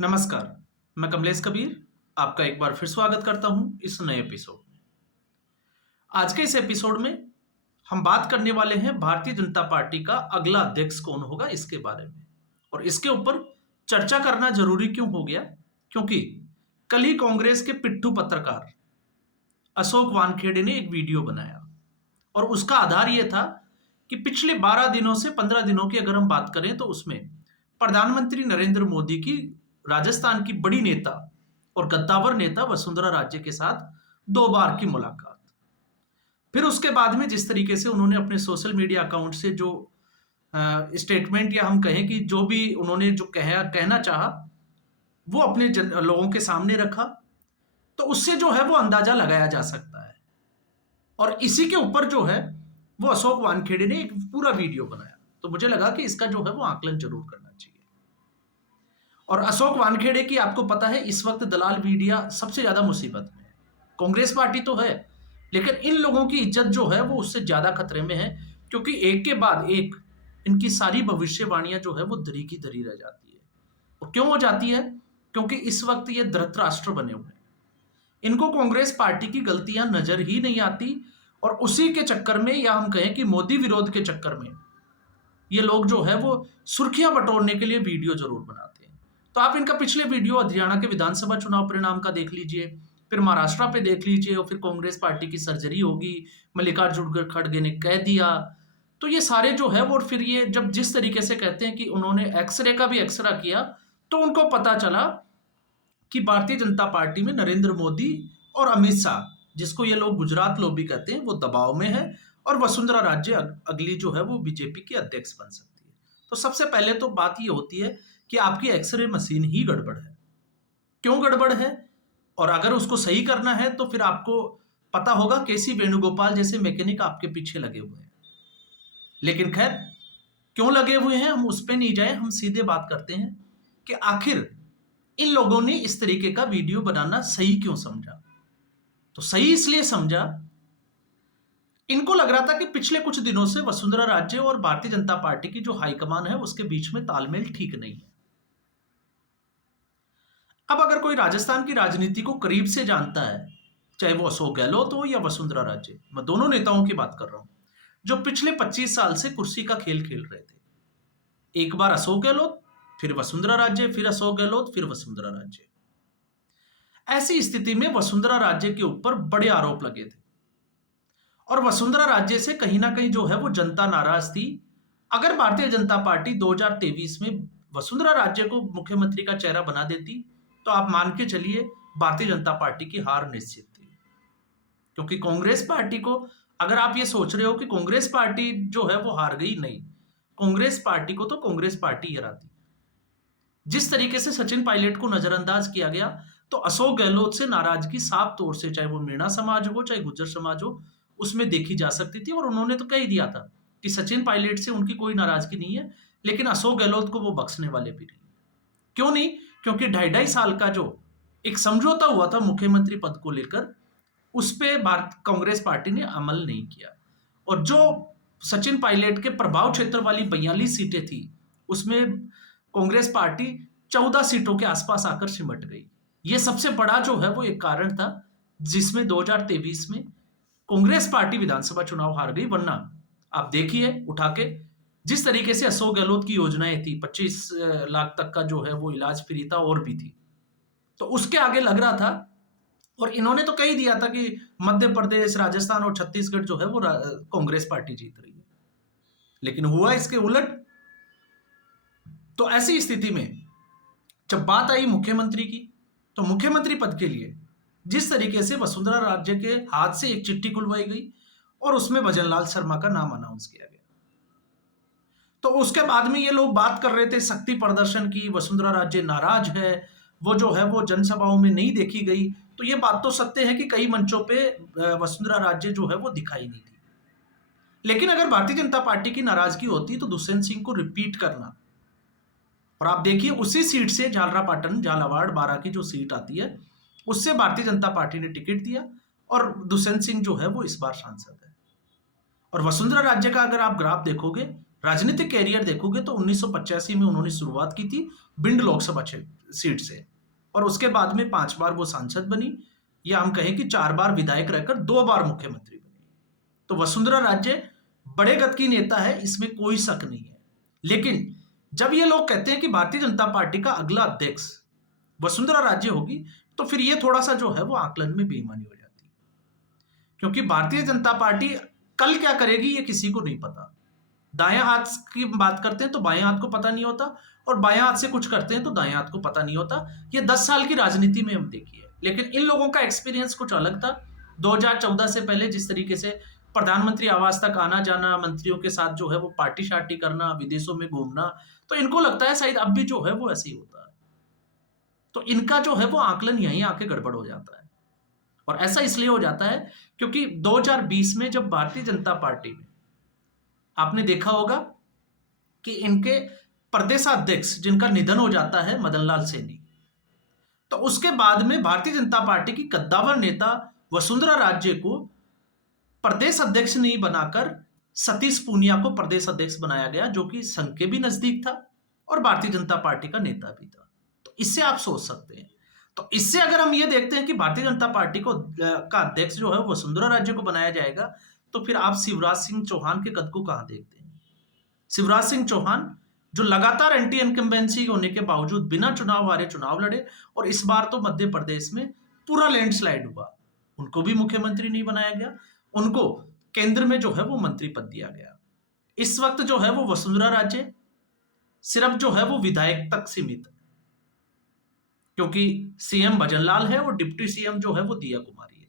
नमस्कार, मैं कमलेश कबीर आपका एक बार फिर स्वागत करता हूं इस नए एपिसोड में। आज के इस एपिसोड में हम बात करने वाले हैं भारतीय जनता पार्टी का अगला अध्यक्ष कौन होगा इसके बारे में। और इसके ऊपर चर्चा करना जरूरी क्यों हो गया, क्योंकि कल ही कांग्रेस के पिट्ठू पत्रकार अशोक वानखेड़े ने एक वीडियो बनाया और उसका आधार यह था कि पिछले 12 दिनों से 15 दिनों की अगर हम बात करें तो उसमें प्रधानमंत्री नरेंद्र मोदी की राजस्थान की बड़ी नेता और गद्दावर नेता वसुंधरा राजे के साथ 2 बार की मुलाकात। फिर उसके बाद में जिस तरीके से उन्होंने अपने सोशल मीडिया अकाउंट से जो स्टेटमेंट या हम कहें कि जो भी उन्होंने जो कहना चाहा वो अपने लोगों के सामने रखा, तो उससे जो है वो अंदाजा लगाया जा सकता है। और इसी के ऊपर जो है वो अशोक वानखेड़े ने एक पूरा वीडियो बनाया, तो मुझे लगा कि इसका जो है वो आकलन जरूर करना चाहिए। और अशोक वानखेड़े की आपको पता है इस वक्त दलाल मीडिया सबसे ज्यादा मुसीबत में है। कांग्रेस पार्टी तो है, लेकिन इन लोगों की इज्जत जो है वो उससे ज्यादा खतरे में है, क्योंकि एक के बाद एक इनकी सारी भविष्यवाणियां जो है वो दरी की दरी रह जाती है। और क्यों हो जाती है? क्योंकि इस वक्त ये धृतराष्ट्र बने हुए हैं। इनको कांग्रेस पार्टी की गलतियां नजर ही नहीं आती, और उसी के चक्कर में या हम कहें कि मोदी विरोध के चक्कर में ये लोग जो है वो सुर्खियां बटोरने के लिए वीडियो जरूर बनाते हैं। तो आप इनका पिछले वीडियो हरियाणा के विधानसभा चुनाव परिणाम का देख लीजिए, फिर महाराष्ट्र पे देख लीजिए, और फिर कांग्रेस पार्टी की सर्जरी होगी, मल्लिकार्जुन खड़गे ने कह दिया, तो ये सारे जो है वो फिर ये जब जिस तरीके से कहते हैं कि उन्होंने एक्सरे का भी एक्सरा किया, तो उनको पता चला कि भारतीय जनता पार्टी में नरेंद्र मोदी और अमित शाह, जिसको ये लोग गुजरात लोग भी कहते हैं, वो दबाव में है और वसुंधरा राजे अगली जो है वो बीजेपी की अध्यक्ष बन सकती है। तो सबसे पहले तो बात ये होती है कि आपकी एक्सरे मशीन ही गड़बड़ है। क्यों गड़बड़ है? और अगर उसको सही करना है तो फिर आपको पता होगा केसी वेणुगोपाल जैसे मैकेनिक आपके पीछे लगे हुए हैं। लेकिन खैर, क्यों लगे हुए हैं हम उस पर नहीं जाए, हम सीधे बात करते हैं कि आखिर इन लोगों ने इस तरीके का वीडियो बनाना सही क्यों समझा। तो सही इसलिए समझा, इनको लग रहा था कि पिछले कुछ दिनों से वसुंधरा राजे और भारतीय जनता पार्टी की जो हाईकमान है उसके बीच में तालमेल ठीक नहीं है। अब अगर कोई राजस्थान की राजनीति को करीब से जानता है, चाहे वो अशोक गहलोत हो या वसुंधरा राजे, मैं दोनों नेताओं की बात कर रहा हूं जो पिछले 25 साल से कुर्सी का खेल खेल रहे थे। एक बार अशोक गहलोत, फिर वसुंधरा राजे, फिर अशोक गहलोत, फिर वसुंधरा राजे। ऐसी स्थिति में वसुंधरा राजे के ऊपर बड़े आरोप लगे थे और वसुंधरा राजे से कहीं ना कहीं जो है वो जनता नाराज थी। अगर भारतीय जनता पार्टी 2023 में वसुंधरा राजे को मुख्यमंत्री का चेहरा बना देती तो आप मान के चलिए भारतीय जनता पार्टी की हार निश्चित थी। क्योंकि कांग्रेस पार्टी को, अगर आप ये सोच रहे हो कि कांग्रेस पार्टी जो है वो हार गई, नहीं, कांग्रेस पार्टी को तो कांग्रेस पार्टी हराती। जिस तरीके से सचिन पायलट को नजरअंदाज किया गया, तो अशोक गहलोत से नाराजगी साफ तौर से, चाहे वो मीणा समाज हो चाहे गुर्जर समाज हो, उसमें देखी जा सकती थी। और उन्होंने तो कह ही दिया था कि सचिन पायलट से उनकी कोई नाराजगी नहीं है, लेकिन अशोक गहलोत को वो बख्शने वाले भी नहीं। क्यों नहीं? क्योंकि 2.5 साल का जो एक समझौता हुआ था मुख्यमंत्री पद को लेकर, उस पर कांग्रेस पार्टी ने अमल नहीं किया। और जो सचिन पायलट के प्रभाव क्षेत्र वाली 42 सीटें थी, उसमें कांग्रेस पार्टी 14 सीटों के आसपास आकर सिमट गई। ये सबसे बड़ा जो है वो एक कारण था जिसमें 2023 में कांग्रेस पार्टी विधानसभा चुनाव हार गई। वरना आप देखिए उठा के, जिस तरीके से अशोक गहलोत की योजनाएं थी, 25 लाख तक का जो है वो इलाज फ्री था और भी थी, तो उसके आगे लग रहा था। और इन्होंने तो कह ही दिया था कि मध्य प्रदेश, राजस्थान और छत्तीसगढ़ जो है वो कांग्रेस पार्टी जीत रही है, लेकिन हुआ इसके उलट। तो ऐसी स्थिति में जब बात आई मुख्यमंत्री की, तो मुख्यमंत्री पद के लिए जिस तरीके से वसुंधरा राजे के हाथ से एक चिट्ठी खुलवाई गई और उसमें भजनलाल शर्मा का नाम अनाउंस किया गया, तो उसके बाद में ये लोग बात कर रहे थे शक्ति प्रदर्शन की, वसुंधरा राजे नाराज है, वो जो है वो जनसभाओं में नहीं देखी गई। तो ये बात तो सत्य है कि कई मंचों पे वसुंधरा राजे जो है वो दिखाई नहीं दी। लेकिन अगर भारतीय जनता पार्टी की नाराजगी होती तो दुष्यंत सिंह को रिपीट करना, और आप देखिए उसी सीट से झालरापाटन, झालावाड़, बारां की जो सीट आती है, उससे भारतीय जनता पार्टी ने टिकट दिया और दुष्यंत सिंह जो है वो इस बार सांसद है। और वसुंधरा राजे का अगर आप ग्राफ देखोगे राजनीतिक कैरियर देखोगे तो 1985 में उन्होंने शुरुआत की थी भिंड लोकसभा सीट से, और उसके बाद में 5 बार वो सांसद बनी, या हम कहें कि 4 बार विधायक रहकर 2 बार मुख्यमंत्री बनी। तो वसुंधरा राजे बड़े कद की नेता है, इसमें कोई शक नहीं है। लेकिन जब ये लोग कहते हैं कि भारतीय जनता पार्टी का अगला अध्यक्ष वसुंधरा राजे होगी, तो फिर ये थोड़ा सा जो है वो आकलन में बेईमानी हो जाती है, क्योंकि भारतीय जनता पार्टी कल क्या करेगी ये किसी को नहीं पता। दायां हाथ की बात करते हैं तो बाएं हाथ को पता नहीं होता, और बाएं हाथ से कुछ करते हैं तो दाएं हाथ को पता नहीं होता। ये 10 साल की राजनीति में हम देखिए, लेकिन इन लोगों का एक्सपीरियंस कुछ अलग था। 2014 से पहले जिस तरीके से प्रधानमंत्री आवास तक आना जाना, मंत्रियों के साथ जो है वो पार्टी शार्टी करना, विदेशों में घूमना, तो इनको लगता है शायद अब भी जो है वो ऐसे ही होता है। तो इनका जो है वो आकलन यहीं आके गड़बड़ हो जाता है। और ऐसा इसलिए हो जाता है क्योंकि 2020 में जब भारतीय जनता पार्टी में आपने देखा होगा कि इनके प्रदेशाध्यक्ष जिनका निधन हो जाता है मदन लाल सैनी, तो उसके बाद में भारतीय जनता पार्टी की कद्दावर नेता वसुंधरा राजे को प्रदेश अध्यक्ष नहीं बनाकर सतीश पूनिया को प्रदेश अध्यक्ष बनाया गया, जो कि संघ के भी नजदीक था और भारतीय जनता पार्टी का नेता भी था। तो इससे आप सोच सकते हैं। तो इससे अगर हम ये देखते हैं कि भारतीय जनता पार्टी को का अध्यक्ष जो है वसुंधरा राजे को बनाया जाएगा, तो फिर आप शिवराज सिंह चौहान के कद को कहां देखते हैं? शिवराज सिंह चौहान जो लगातार एंटी इनकम्बेंसी होने के बावजूद बिना चुनाव हारे चुनाव लड़े, और इस बार तो मध्य प्रदेश में पूरा लैंडस्लाइड हुआ, उनको भी मुख्यमंत्री नहीं बनाया गया, उनको केंद्र में जो है वो मंत्री पद दिया गया। इस वक्त जो है वो वसुंधरा राजे सिर्फ जो है वो विधायक तक सीमित है, क्योंकि सीएम भजनलाल है और डिप्टी सीएम जो है वो दिया कुमारी है।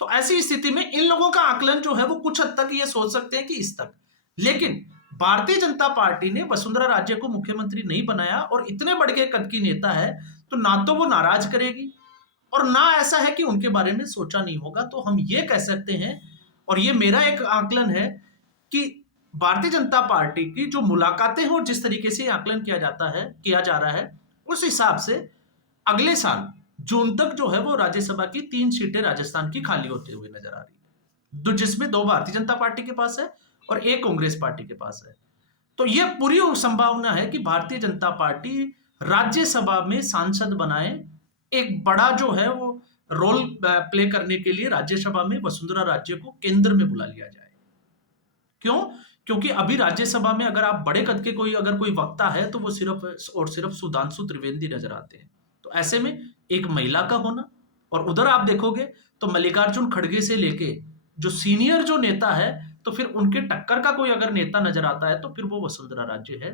तो ऐसी स्थिति में इन लोगों का आकलन जो है वो कुछ हद तक ये सोच सकते हैं कि इस तक, लेकिन भारतीय जनता पार्टी ने वसुंधरा राजे को मुख्यमंत्री नहीं बनाया, और इतने बड़े के कद की नेता है तो ना तो वो नाराज करेगी और ना ऐसा है कि उनके बारे में सोचा नहीं होगा। तो हम ये कह सकते हैं, और ये मेरा एक आकलन है, कि भारतीय जनता पार्टी की जो मुलाकातें हैं और जिस तरीके से आकलन किया जा रहा है, उस हिसाब से अगले साल जून तक जो है वो राज्यसभा की 3 सीटें राजस्थान की खाली होते हुए नजर आ रही है, जिसमें 2 भारतीय जनता पार्टी के पास है और 1 कांग्रेस पार्टी के पास है। तो यह पूरी संभावना है कि भारतीय जनता पार्टी राज्यसभा में सांसद बनाए, एक बड़ा जो है वो रोल प्ले करने के लिए राज्यसभा में वसुंधरा राजे को केंद्र में बुला लिया जाए। क्यों? क्योंकि अभी राज्यसभा में अगर आप बड़े कद के अगर कोई वक्ता है तो वो सिर्फ और सिर्फ सुधांशु त्रिवेदी नजर आते हैं। तो ऐसे में एक महिला का होना, और उधर आप देखोगे तो मल्लिकार्जुन खड़गे से लेके जो सीनियर जो नेता है, तो फिर उनके टक्कर का कोई अगर नेता नजर आता है तो फिर वो वसुंधरा राजे है।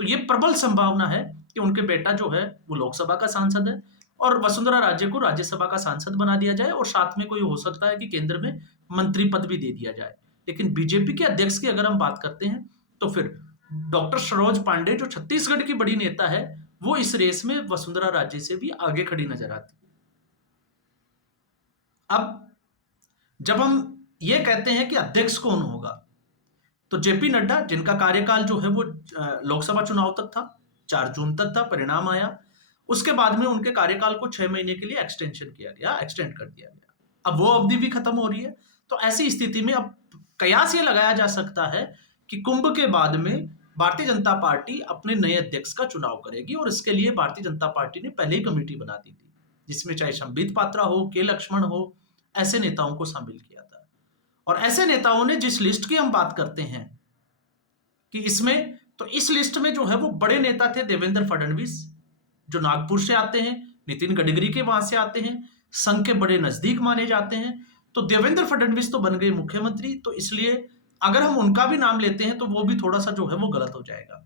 तो ये प्रबल संभावना है कि उनके बेटा जो है वो लोकसभा का सांसद है और वसुंधरा राजे को राज्यसभा का सांसद बना दिया जाए, और साथ में कोई हो सकता है कि केंद्र में मंत्री पद भी दे दिया जाए। लेकिन बीजेपी के अध्यक्ष की अगर हम बात करते हैं तो फिर डॉक्टर सरोज पांडे जो छत्तीसगढ़ की बड़ी नेता है, वो इस रेस में वसुंधरा राजे से भी आगे खड़ी नजर आती है। अब जब हम ये कहते हैं कि अध्यक्ष कौन होगा, तो जेपी नड्डा, जिनका कार्यकाल जो है वो लोकसभा चुनाव तक था, 4 जून तक था, परिणाम आया, उसके बाद में उनके कार्यकाल को 6 महीने के लिए एक्सटेंड कर दिया गया। अब वो अवधि भी खत्म हो रही है। तो ऐसी स्थिति में अब कयास ये लगाया जा सकता है कि कुंभ के बाद में भारतीय जनता पार्टी अपने नए अध्यक्ष का चुनाव करेगी, और इसके लिए भारतीय जनता पार्टी ने पहले ही कमेटी बना दी थी, जिसमें चाहे संबित पात्रा हो, के लक्ष्मण हो, ऐसे नेताओं को शामिल किया था। और ऐसे नेताओं ने, जिस लिस्ट की हम बात करते हैं कि इसमें, तो इस लिस्ट में जो है वो बड़े नेता थे देवेंद्र फडणवीस जो नागपुर से आते हैं, नितिन गडकरी के वहां से आते हैं, संघ के बड़े नजदीक माने जाते हैं। तो देवेंद्र फडणवीस तो बन गए मुख्यमंत्री, तो इसलिए अगर हम उनका भी नाम लेते हैं तो वो भी थोड़ा सा जो है वो गलत हो जाएगा।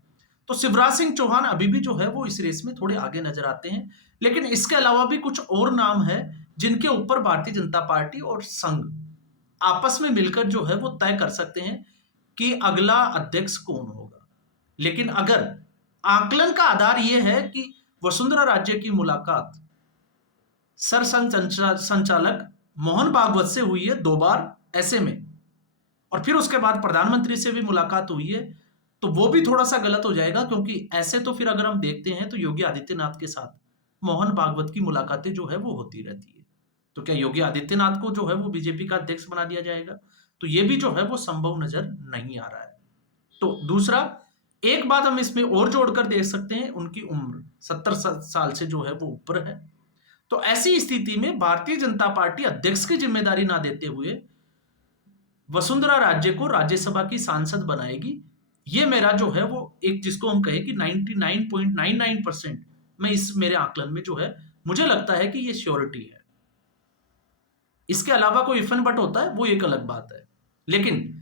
तो शिवराज सिंह चौहान अभी भी जो है वो इस रेस में थोड़े आगे नजर आते हैं, लेकिन इसके अलावा भी कुछ और नाम है जिनके ऊपर भारतीय जनता पार्टी और संघ आपस में मिलकर जो है वो तय कर सकते हैं कि अगला अध्यक्ष कौन होगा। लेकिन अगर आकलन का आधार यह है कि वसुंधरा राजे की मुलाकात सरसंघ संचालक मोहन भागवत से हुई है 2 बार ऐसे में, और फिर उसके बाद प्रधानमंत्री से भी मुलाकात हुई है, तो वो भी थोड़ा सा गलत हो जाएगा। क्योंकि ऐसे तो फिर अगर हम देखते हैं तो योगी आदित्यनाथ के साथ मोहन भागवत की मुलाकातें जो है वो होती रहती है। तो क्या योगी आदित्यनाथ को जो है वो बीजेपी का अध्यक्ष बना दिया जाएगा? तो ये भी जो है वो संभव नजर नहीं आ रहा है। तो दूसरा, एक बात हम इसमें और जोड़कर देख सकते हैं, उनकी उम्र 70 साल से जो है वो ऊपर है। तो ऐसी स्थिति में भारतीय जनता पार्टी अध्यक्ष की जिम्मेदारी ना देते हुए वसुंधरा राजे को राज्यसभा की सांसद बनाएगी। ये मेरा जो है वो एक, जिसको हम कहें कि 99.99% मैं इस मेरे आकलन में जो है मुझे लगता है कि ये श्योरिटी है। इसके अलावा कोई इफ एंड बट होता है वो एक अलग बात है, लेकिन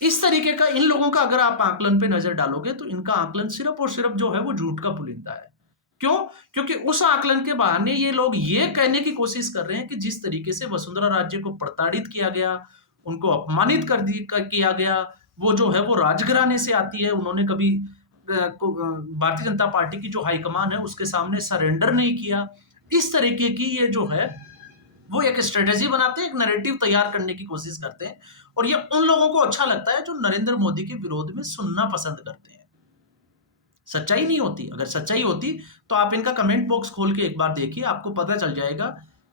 इस तरीके का इन लोगों का अगर आप आकलन पे नजर डालोगे तो इनका आकलन सिर्फ और सिर्फ जो है वो झूठ का पुलिंदा है। क्यों? क्योंकि उस आकलन के बहाने ये लोग ये कहने की कोशिश कर रहे हैं कि जिस तरीके से वसुंधरा राजे को प्रताड़ित किया गया, उनको अपमानित किया गया, वो जो है वो राजघराने से आती है, उन्होंने कभी भारतीय जनता पार्टी की जो हाईकमान है उसके सामने सरेंडर नहीं किया। इस तरीके की ये जो है वो एक स्ट्रेटेजी बनाते हैं, एक नैरेटिव तैयार करने की कोशिश करते हैं, और ये उन लोगों को अच्छा लगता है जो नरेंद्र मोदी के विरोध में सुनना पसंद करते हैं। सच्चाई नहीं होती। अगर सच्चाई होती तो आप इनका कमेंट बॉक्स खोल के एक बार देखिए, आपको पता चल जाएगा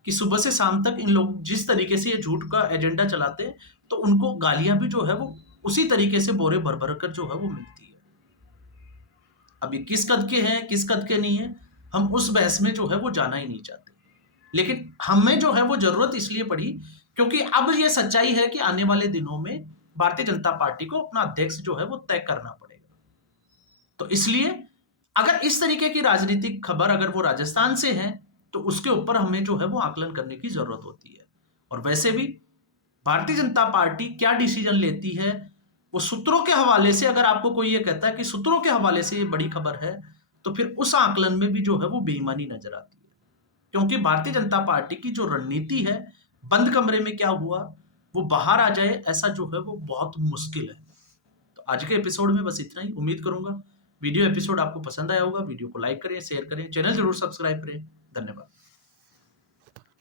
कि सुबह से शाम तक इन लोग जिस तरीके से ये झूठ का एजेंडा चलाते हैं, तो उनको गालियां भी जो है वो उसी तरीके से बोरे भर भर कर जो है वो मिलती है। अभी किस कद के हैं, किस कद के नहीं है, हम उस बहस में जो है वो जाना ही नहीं चाहते। लेकिन हमें जो है वो जरूरत इसलिए पड़ी क्योंकि अब ये सच्चाई है कि आने वाले दिनों में भारतीय जनता पार्टी को अपना अध्यक्ष जो है वो तय करना पड़ेगा। तो इसलिए अगर इस तरीके की राजनीतिक खबर अगर वो राजस्थान से है तो उसके ऊपर हमें जो है वो आकलन करने की जरूरत होती है। और वैसे भी भारतीय जनता पार्टी क्या डिसीजन लेती है वो सूत्रों के हवाले से, अगर आपको कोई ये कहता है कि सूत्रों के हवाले से ये बड़ी खबर है, तो फिर उस आकलन में भी जो है वो बेईमानी नजर आती है। क्योंकि भारतीय जनता पार्टी की जो रणनीति है, बंद कमरे में क्या हुआ वो बाहर आ जाए, ऐसा जो है वो बहुत मुश्किल है। तो आज के एपिसोड में बस इतना ही। उम्मीद करूंगा वीडियो एपिसोड आपको पसंद आया होगा। वीडियो को लाइक करें, शेयर करें, चैनल जरूर सब्सक्राइब करें। धन्यवाद।